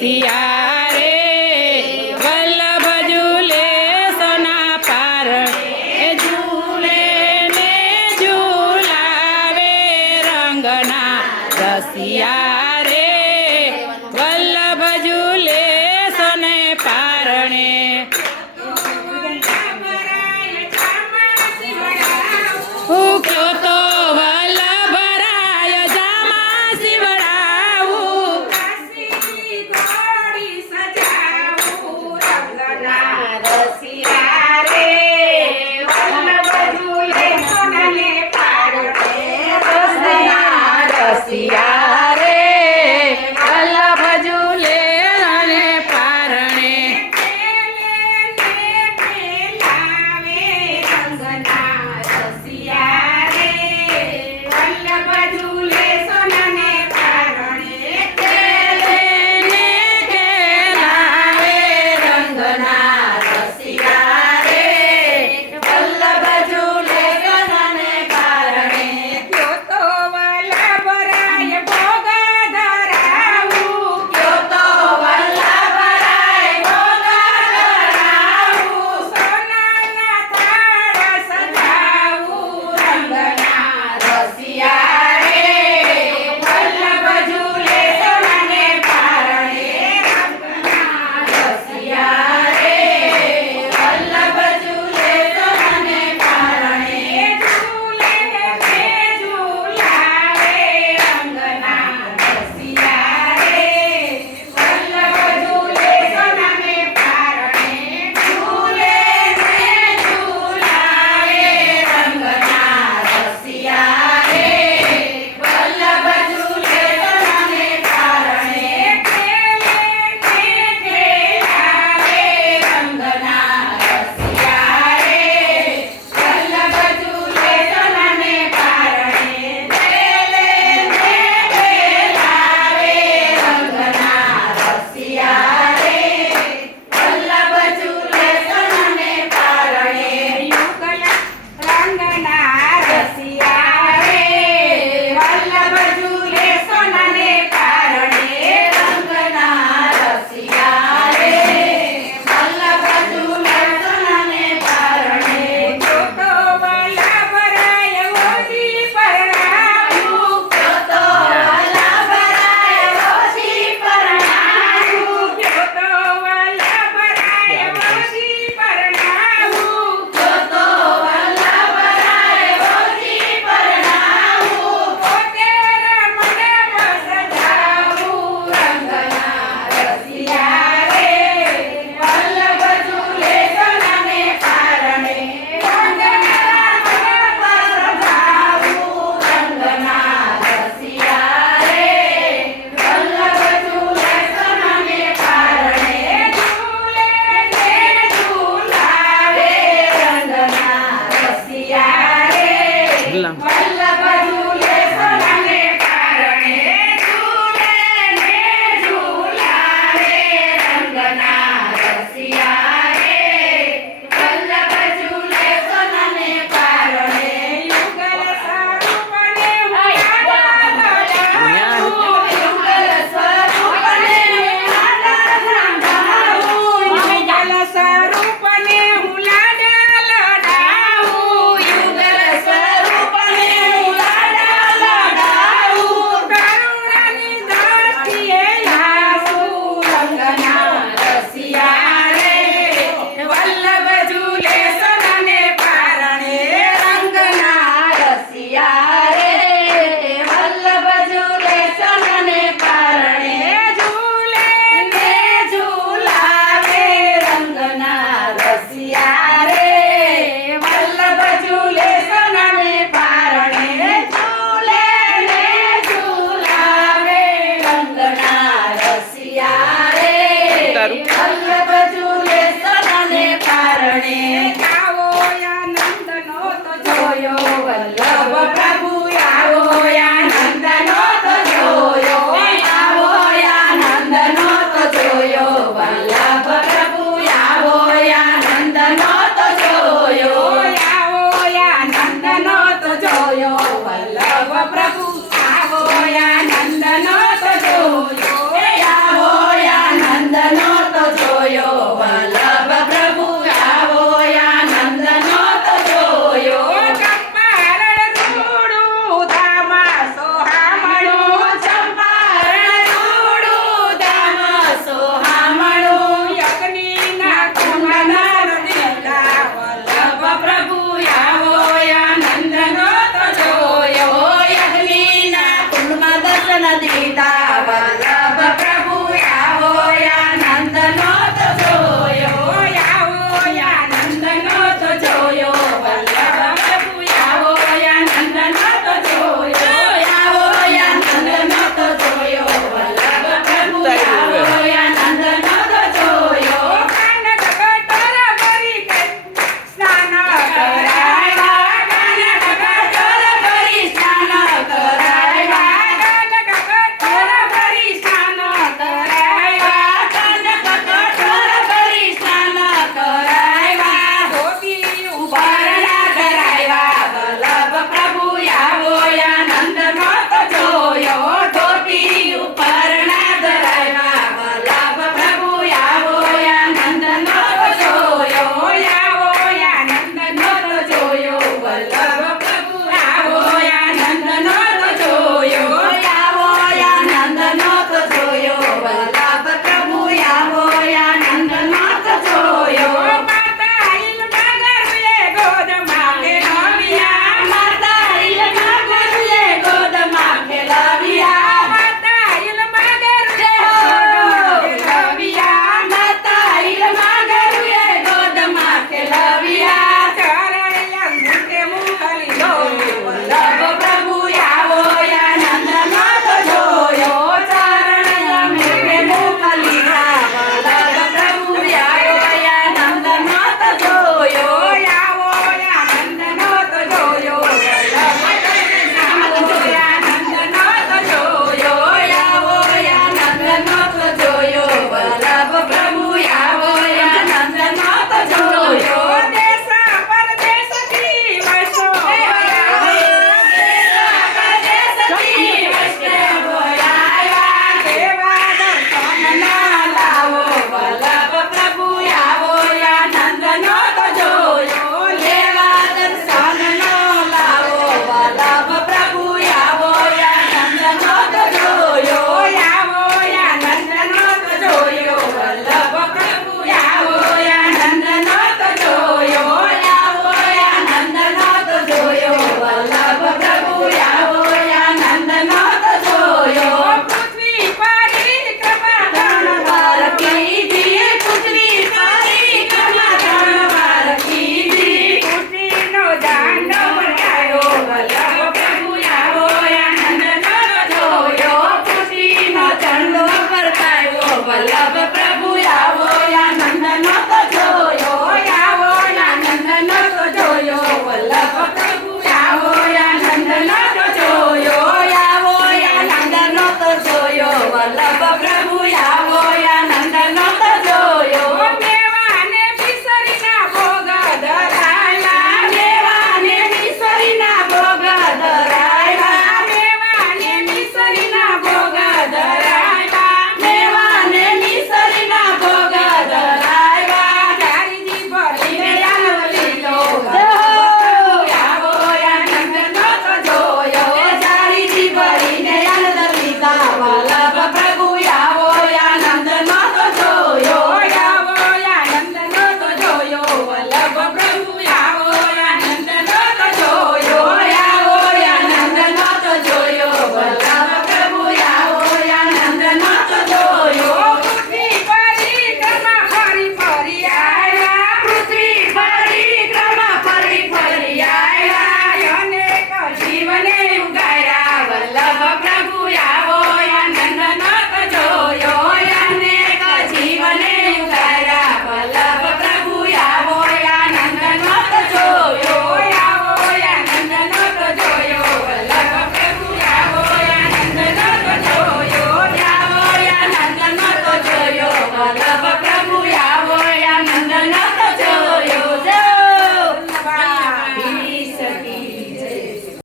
રસિયા રે વલ્લભ જુલે સોના પાર એ જુલે ને જુલાવે રંગના રસિયા